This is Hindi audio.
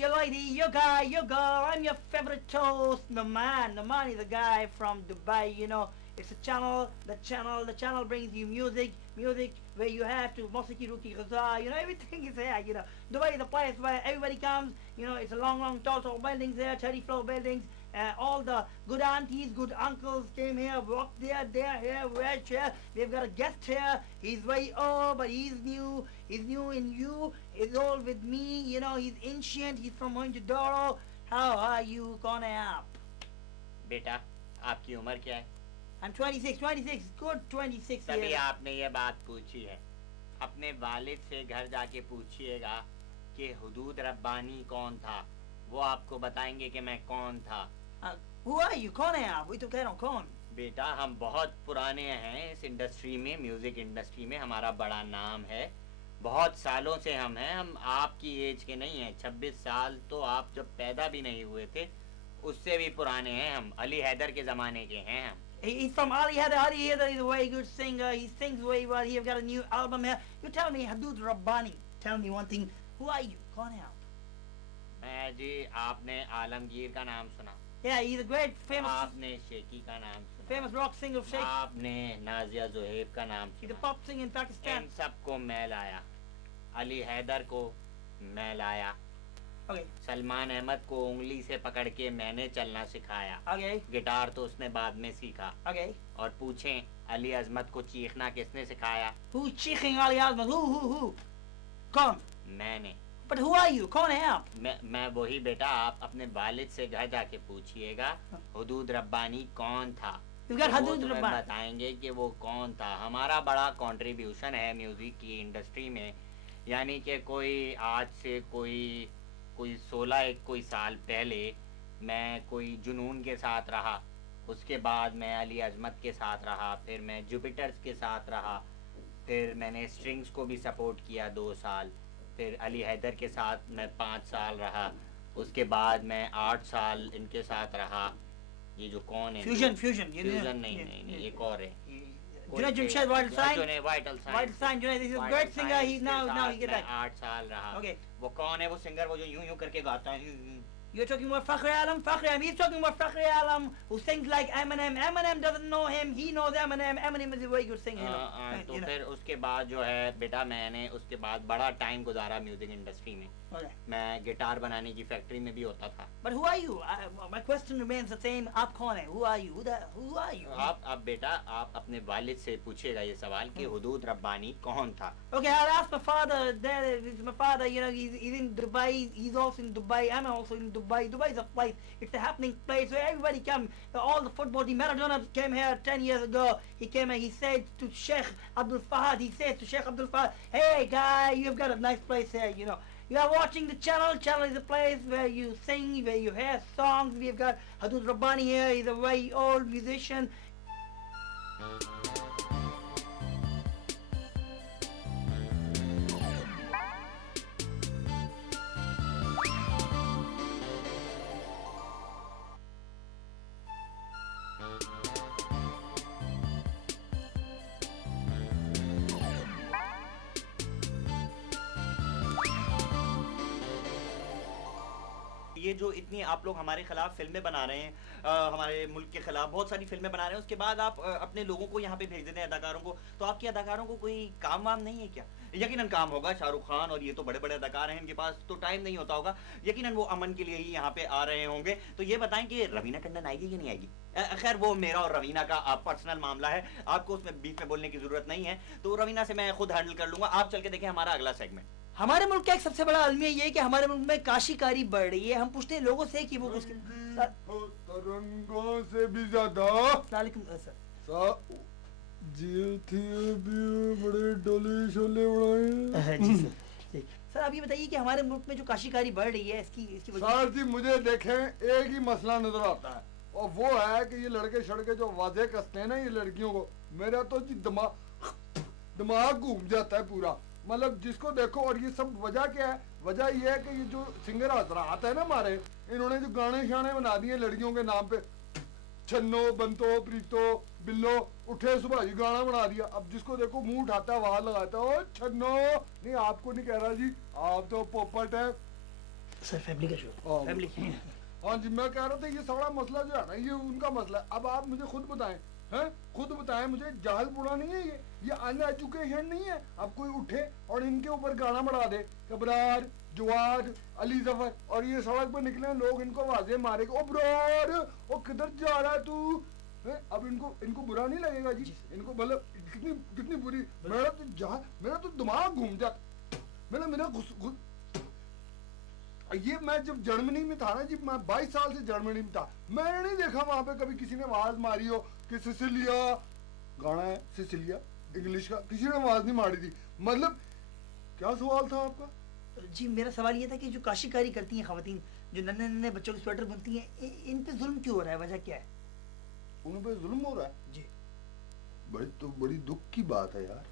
your lady, your guy, your girl. I'm your favorite host, Naman. Naman is a guy from Dubai. You know, it's a channel. The channel brings you music where you have to Mosiki Ruki Gaza. You know, everything is there. You know, Dubai is a place where everybody comes. You know, it's a long, tall buildings there, 30-floor buildings. All the good aunties, good uncles came here, walked there, here, where, here. We've got a guest here. He's very old, but he's new. He's new in you. He's old with me. You know, he's ancient. He's from Mohenjo-daro. How are you? कौन है आप? बेटा, आपकी उम्र क्या है? I'm 26, good 26 तभी years. आपने ये बात पूछी है. अपने वालिद से घर जाके पूछिएगा कि हुदूद रब्बानी कौन था. वो आपको बताएंगे कि मैं कौन था. Who are you? कौन है आप? वही तो कह रहा हूँ, कौन? बेटा, हम बहुत पुराने हैं इस इंडस्ट्री में, म्यूजिक इंडस्ट्री में. हमारा बड़ा नाम है. बहुत सालों से हम हैं. हम आपकी एज के नहीं हैं. 26 साल तो आप जब पैदा भी नहीं हुए थे, उससे भी पुराने हैं हम. अली हैदर के ज़माने के हैं हम. He's from Ali Haider. Ali Haider is a very good singer. He sings very well. He's got a new album here. You tell me, Hudood Rabbani. Tell me one thing. Who are you? कौन है आप? मैं जी, आपने आलमगीर का नाम सुना? Yeah, he's a great famous. आपने शेकी का नाम सुना? Famous rock singer, Sheikh. आपने नाजिया ज़ुहैब का नाम He's सुना? a pop singer in Pakistan. इन सबको मैं लाया. अली हैदर को मैं लाया. Okay. सलमान अहमद को उंगली से पकड़ के मैंने चलना सिखाया. Okay. गिटार तो उसने बाद में सीखा. Okay. और पूछें, अली अजमत को चीखना किसने सिखाया? Who's cheating Ali Azman? Who? कौन? मैंने. But who are you? कौन है आप? मैं वही बेटा. आप अपने वालिद से घर जाके पूछिएगा हुदूद रब्बानी कौन था. You got वो Hudood तुम्हें Rabbani. बताएंगे कि वो कौन था. हमारा बड़ा कंट्रीब्यूशन है म्यूजिक की इंडस्ट्री में. यानी कि कोई आज से कोई 16 साल पहले मैं कोई जुनून के साथ रहा. उसके बाद मैं अली अजमत के साथ रहा. फिर मैं जुपिटर्स के साथ रहा. फिर मैंने स्ट्रिंग्स को भी सपोर्ट किया 2 साल. फिर अली हैदर के साथ मैं 5 साल रहा. उसके बाद मैं 8 साल इनके साथ रहा. ये जो कौन है? Fusion. नहीं, एक और है. Junaid Jamshed Vital Sign. Junaid, this is a great singer. He's now he get that. 8 साल रहा. Okay. वो कौन है वो सिंगर, वो जो यूं करके गाता है? You're talking about Fakhri Alam? He's talking about Fakhri Alam, who sings like Eminem. Eminem doesn't know him. He knows Eminem. Eminem is a very good singer. तो फिर उसके बाद जो है बेटा, मैंने उसके बाद बड़ा टाइम गुजारा म्यूजिक इंडस्ट्री में. Okay. मैं गिटार बनाने की फैक्ट्री में भी होता था. But who are you? My question remains the same. आप कौन है? Who are you? Who are you? आप बेटा, आप अपने वालिद से पूछिएगा ये सवाल कि हुदूद रब्बानी कौन था. Okay, I'll ask my father. My father, you know, he's in Dubai. He's also in Dubai. I'm also in Dubai. Dubai is a place. It's a happening place where everybody comes. All the football team. Maradona came here 10 years ago. He came here. He said to Sheikh Abdul Fahad. He said to Sheikh Abdul Fahad, "Hey guy, you've got a nice place here. You know, you are watching the channel. Channel is a place where you sing, where you hear songs. We've got Hudood Rabbani here. He's a very old musician." ये जो इतनी आप लोग हमारे खिलाफ फिल्में बना रहे हैं, हमारे मुल्क के खिलाफ बहुत सारी फिल्में बना रहे हैं, उसके बाद आप अपने लोगों को यहाँ पे भेज देते हैं, अदाकारों को. तो आपके अदाकारों को कोई काम वाम नहीं है क्या? यकीनन काम होगा. शाहरुख खान और ये तो बड़े बड़े अदाकार हैं, इनके पास तो टाइम नहीं होता होगा. यकीनन वो अमन के लिए ही यहाँ पे आ रहे होंगे. तो ये बताएं कि रवीना टंडन आएगी कि नहीं आएगी? खैर वो मेरा और रवीना का पर्सनल मामला है, आपको उसमें बीच में बोलने की जरूरत नहीं है. तो रवीना से मैं खुद हैंडल कर लूंगा. आप चल के देखें हमारा अगला सेगमेंट. हमारे मुल्क का एक सबसे बड़ा अलमिया ये है कि हमारे मुल्क में काशीकारी बढ़ रही है. हम पूछते हैं लोगों से कि वो उसके तरंगों से भी ज्यादा जी थी अभी बड़े डोले शोले उड़ाए. जी सर, आप ये बताइए कि हमारे मुल्क में जो काशीकारी बढ़ रही है इसकी वजह. सर जी मुझे देखें एक ही मसला नजर आता है, और वो है कि ये लड़के शड़के जो वाजे कसते हैं ना ये लड़कियों को, मेरा तो जी दिमाग घूम जाता है पूरा. मतलब जिसको देखो. और ये सब वजह क्या है? वजह ये है कि ये जो सिंगर हजरात है ना हमारे, इन्होंने जो गाने शाने बना दिए लड़कियों के नाम पे, छन्नो बंतो प्रीतो बिल्लो उठे सुबह जी गाना बना दिया. अब जिसको देखो मुंह उठाता है आवाज लगाता है, ओ छन्नो. नहीं आपको नहीं कह रहा जी, आप तो पोपट है. सर फैमिली का शो, हाँ। फैमिली। हाँ जी, मैं कह रहा था ये सारा मसला जो है ना ये उनका मसला है। अब आप मुझे खुद बताएं, हैं खुद बताएं मुझे, जहालपुरा नहीं है ये अनएजुकेशन नहीं है। अब कोई उठे और इनके ऊपर गाना बढ़ा दे, कबरार जवाद अली जफर, और ये सड़क पे निकले लोग इनको वाजे मारे, ओ ब्रार ओ किधर जा रहा है तू, हैं? अब इनको बुरा नहीं लगेगा जी? इनको मतलब कितनी कितनी बुरी, मेरा तो दिमाग घूम जाता, मेरा ये मैं जब जर्मनी में था ना जी, मैं 22 साल से जर्मनी में था, मैंने नहीं देखा वहां पे कभी किसी ने आवाज मारी हो कि सिसिलिया गाना है, सिसिलिया इंग्लिश का, किसी ने आवाज नहीं मारी थी। मतलब क्या सवाल था आपका? जी मेरा सवाल ये था कि जो काशीकारी करती हैं खवातीन, जो नन्हे नन्हे बच्चों के स्वेटर बुनती हैं, इन पे जुल्म क्यों हो रहा है, वजह क्या है? उन पे जुल्म हो रहा है जी। बड़ी दुख की बात है यार।